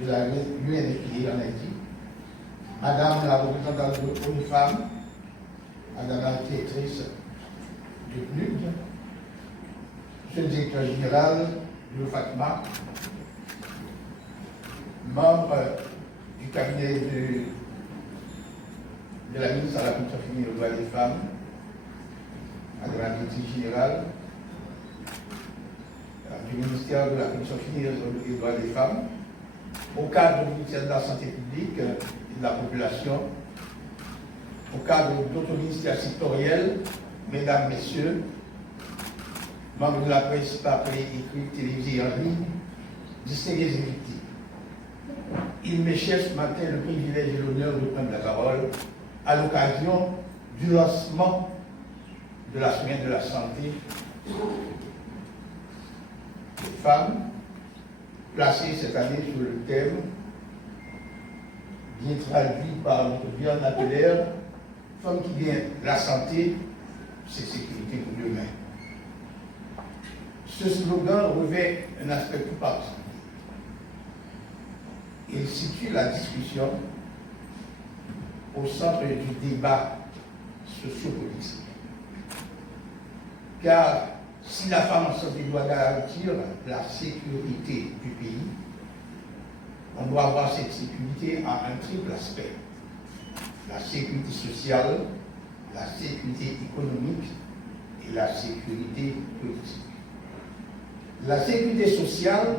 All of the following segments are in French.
de la UNFPA en Haïti, Madame la représentante de l'ONU Femmes, Madame la directrice de PNUD, Monsieur le directeur général de Fatma, membre du cabinet de la ministre à la Commission féminine aux droits des femmes, Madame la directrice générale du ministère de la Commission féminine aux droits des femmes, au cadre du ministère de la Santé publique et de la population, au cadre d'autres ministères sectoriels, mesdames, messieurs, membres de la presse papier, écrite, télévisée et en ligne, distingués invités. Il m'est cher ce matin le privilège et l'honneur de prendre la parole à l'occasion du lancement de la semaine de la santé des femmes, placée cette année sur le thème, bien traduit par notre bien Natelaire, femme qui vient, la santé, c'est sécurité pour demain. Ce slogan revêt un aspect tout particulier. Il situe la discussion au centre du débat sociopolitique. Car si la femme en santé doit garantir la sécurité du pays, on doit avoir cette sécurité à un triple aspect. La sécurité sociale, la sécurité économique et la sécurité politique. La sécurité sociale,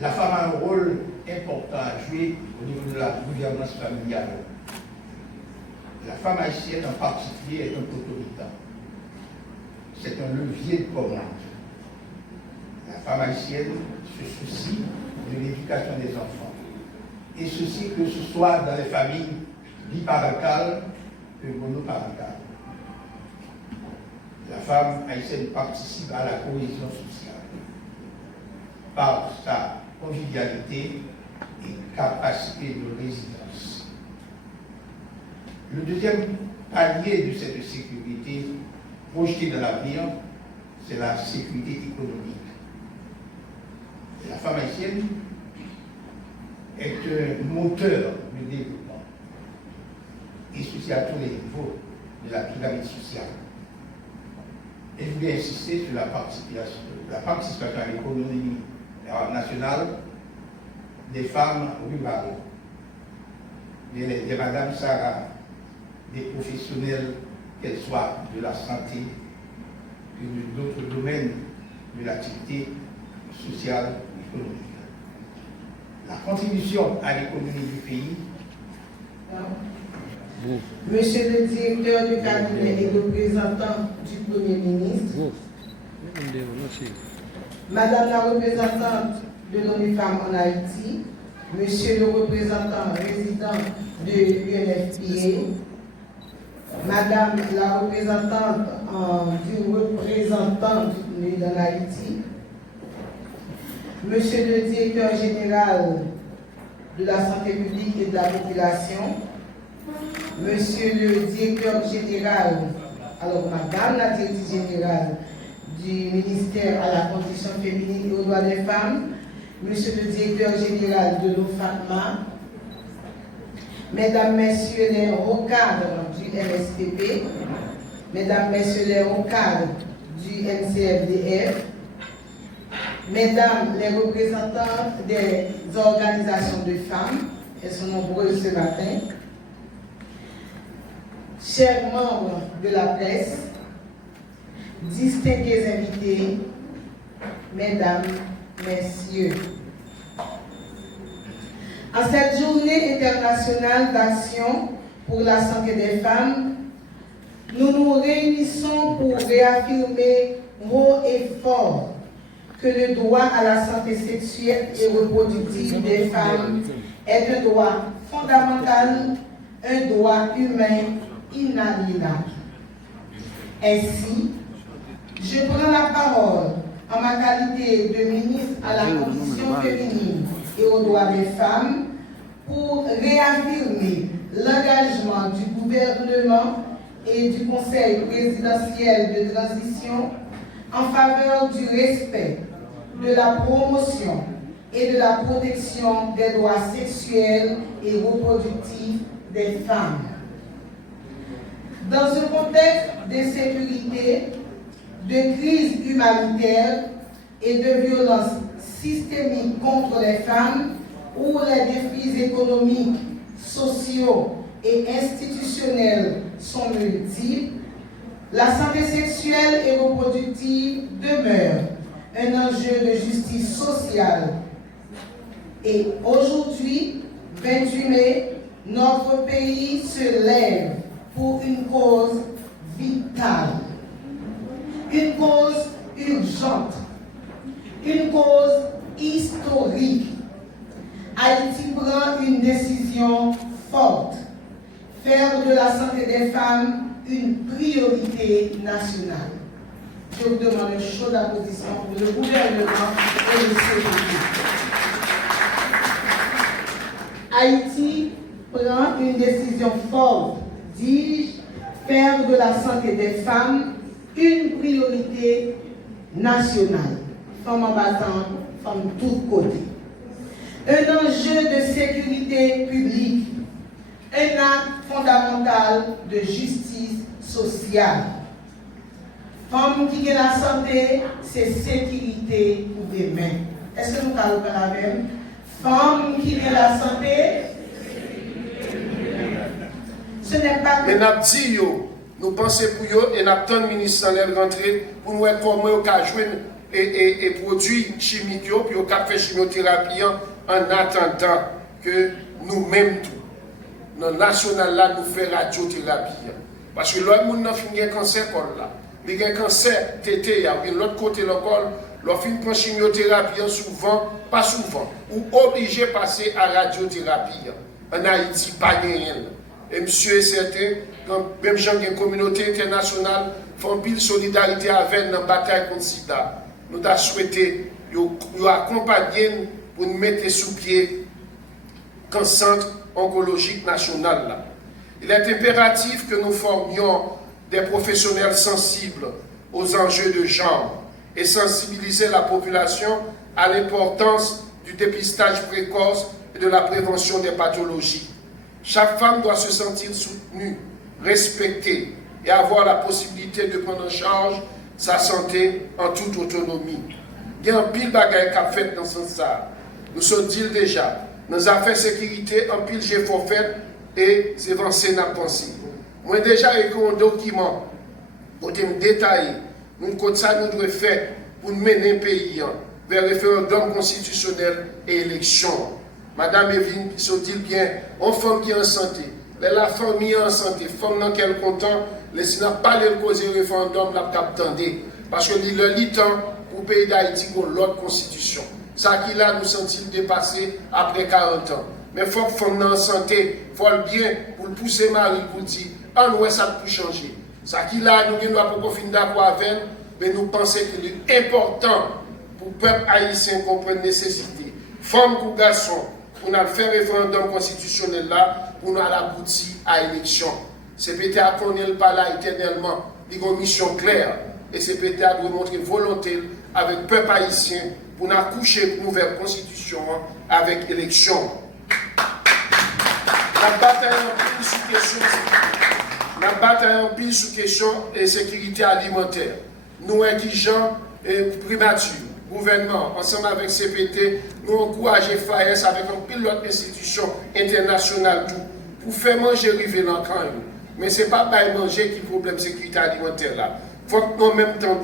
la femme a un rôle important à jouer au niveau de la gouvernance familiale. La femme haïtienne en particulier est un autoritaire. C'est un levier de commande. La femme haïtienne se soucie de l'éducation des enfants. Et ceci que ce soit dans les familles biparentales que monoparentales. La femme haïtienne participe à la cohésion sociale par sa convivialité et capacité de résilience. Le deuxième palier de cette sécurité projetée dans l'avenir, c'est la sécurité économique. Et la femme haïtienne est un moteur du développement, et ceci à tous les niveaux de la pyramide sociale. Et je voulais insister sur la participation à l'économie nationale des femmes rurales, des Madame Sarah, des professionnels, qu'elles soient de la santé et d'autres domaines de l'activité sociale et économique. La contribution à l'économie du pays. Monsieur le directeur du cabinet et représentant du Premier ministre, Madame la représentante de l'ONU Femmes en Haïti, Monsieur le représentant résident de l'UNFPA, Madame la représentante du représentant du PNUD en Haïti, Monsieur le directeur général de la santé publique et de la population, Monsieur le directeur général, alors Madame la directrice générale du ministère à la condition féminine et aux droits des femmes, Monsieur le directeur général de l'OFATMA, Mesdames, Messieurs les hauts cadres du MSPP, Mesdames, Messieurs les hauts cadres du MCFDF, Mesdames les représentantes des organisations de femmes, elles sont nombreuses ce matin, chers membres de la presse, distingués invités, Mesdames, Messieurs. En cette journée internationale d'action pour la santé des femmes, nous nous réunissons pour réaffirmer haut et fort que le droit à la santé sexuelle et reproductive des femmes est un droit fondamental, un droit humain inaliénable. Ainsi, je prends la parole en ma qualité de ministre à la condition féminine et aux droits des femmes pour réaffirmer l'engagement du gouvernement et du Conseil présidentiel de transition en faveur du respect, de la promotion, et de la protection des droits sexuels et reproductifs des femmes. Dans un contexte d'insécurité, de crise humanitaire et de violence systémique contre les femmes, où les défis économiques, sociaux et institutionnels sont multiples, la santé sexuelle et reproductive demeure un enjeu de justice sociale. Et aujourd'hui, 28 mai, notre pays se lève pour une cause vitale, une cause urgente, une cause historique. Haïti prend une décision forte, faire de la santé des femmes une priorité nationale. Je vous demande un chaud applaudissement pour le gouvernement et le CPI. Haïti prend une décision forte, dis-je, faire de la santé des femmes une priorité nationale. Femmes en battant, femmes de tous côtés. Un enjeu de sécurité publique, un acte fondamental de justice sociale. Femme qui a la santé, c'est sécurité pour demain. Est-ce que nous parlons de la même? Femme qui a la santé, ce n'est pas que... Mais nous pensons pour eux et nous attendons le ministre de rentrer pour nous informer au cas et produits chimiques, puis au cas de chimiothérapie en attendant que nous-mêmes, dans le national, là, nous faisons radiothérapie. Parce que l'autre monde n'a fini un cancer là. Il y a un cancer tété, il y a l'autre côté de l'école, l'on finit prendre chimiothérapie souvent, pas souvent, ou obligé de passer à radiothérapie. En Haïti, pas rien. Et monsieur est certain, quand même gens de la communauté internationale font pile solidarité avec dans la bataille contre le sida. Nous avons souhaité accompagner pour nous mettre sous pied un centre oncologique national. Là. Il est impératif que nous formions des professionnels sensibles aux enjeux de genre et sensibiliser la population à l'importance du dépistage précoce et de la prévention des pathologies. Chaque femme doit se sentir soutenue, respectée et avoir la possibilité de prendre en charge sa santé en toute autonomie. Il y a un pile bagaille qu'a fait dans ce sens. Nous sommes dit déjà, dans les affaires de sécurité, un pile j'ai fait et c'est avancé dans la pensée. Moi déjà écrit un document pour me détailler nous ça nous devons faire pour mener le pays vers référendum constitutionnel et élection. Madame Evelyne se dit bien, on femme qui est en santé, la famille en santé, femme dans quel content, laissez n'a pas le cause référendum la captandé parce que le temps pour le pays d'Haïti pour l'autre constitution. Ça qui là nous sentit dépasser après 40 ans. Mais il faut que femme en santé, il faut le bien pour pousser Marie pour dire ah nous ça peut changer. Ça qui là nous ne doit pas finir d'accord avec, mais nous pensons qu'il est important pour le peuple haïtien comprendre la nécessité. Femmes ou garçons, pour nous faire référendum constitutionnel là, pour nous aboutir à l'élection. CPTA connaît pas là éternellement, il y a une mission claire. Et CPTA doit montrer volonté avec le peuple haïtien pour nous accoucher une nouvelle constitution avec élection. La bataille en pile sous question. La bataille en pile sous question et sécurité alimentaire. Nous exigeons primature, gouvernement, ensemble avec CPT, nous encourageons FAES avec un pilote d'institution internationale pour faire manger river dans le camp. Mais ce n'est pas par manger qui est le problème de sécurité alimentaire là. Il faut qu'en même temps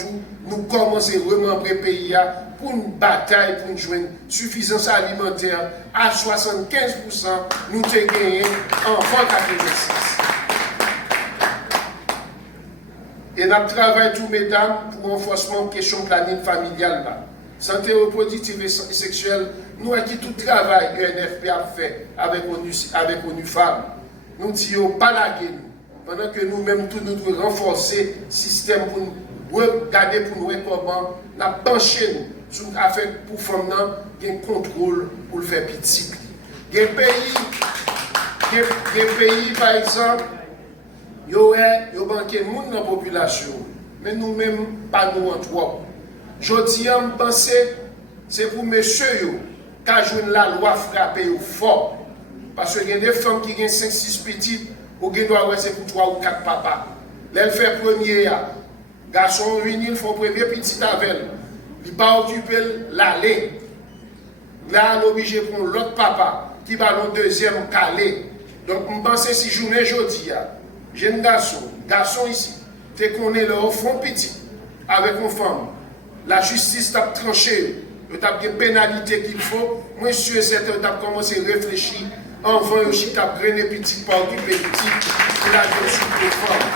nous commençons à remembrer le pays pour une bataille pour une joindre suffisance alimentaire à 75%, nous avons gagné en 1986. Et nous travaillons tous, mesdames, pour renforcement de question planning familiale. Là. Santé reproductive et sexuelle, nous avons tout le travail que l'UNFP a fait avec ONU Femmes. Nous disons pas la guerre. Pendant que nous-mêmes, nous devons renforcer le système pour nous regarder, pour nous comment nous avons penché sur l'affaire pour les femmes, il y a un contrôle pour le faire petit. Il y a des pays, par exemple, il y a banqué de monde dans la population, mais nous-mêmes, pas nous en trois. Je dis, je pense c'est pour messieurs qu'à jouer la loi frapper au fort. Parce qu'il y a des femmes qui ont 5-6 petites, ou qui doivent rester pour 3 ou 4 papas. Là, elle fait premier, garçon venu, ils font premier petit avec elle. Il ne pas occuper l'aller. Là, on est obligé pour l'autre papa qui va dans le deuxième calé. Donc, je pense que si journée aujourd'hui, jeune garçon ici, tu connais le fond petit avec une femme. La justice t'a tranché, tu as une pénalité qu'il faut. Moi, je suis certain que tu as commencé à réfléchir avant que tu as pris les petits pas occupés petit pour la gestion de femmes.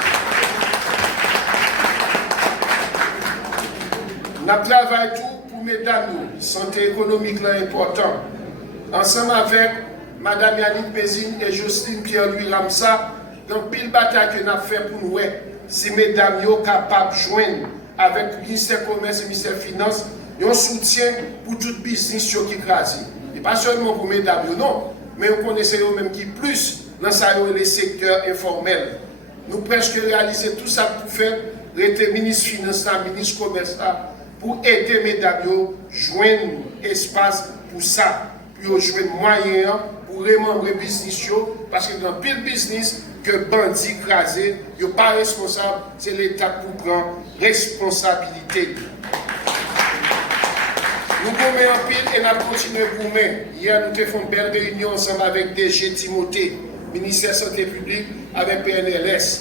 Nous travaillons tout pour mesdames, santé économique là important. Ensemble avec Mme Yannick Bézine et Jocelyne Pierre-Louis Ramsa, dans pile bataille que nous avons fait pour nous, si mesdames sont capables de joindre avec le ministère du Commerce et le ministère des Finances, un soutien pour tout business qui est écrasé. Et pas seulement pour mesdames, non, mais on connaît eux-mêmes qui plus dans les secteurs informels. Nous presque réaliser tout ça pour faire, le ministre des Finances, le ministre du Commerce, pour aider mesdames à joindre espace pour ça, pour joindre moyens pour remembrer le business, parce que dans pile business, que bandits écrasés, ils ne sont pas responsables, c'est l'État qui prend responsabilité. Nous gommons en pile et nous continuons à gommer. Hier, nous avons fait une belle réunion ensemble avec DG Timothée, ministère de la Santé publique, avec PNLS.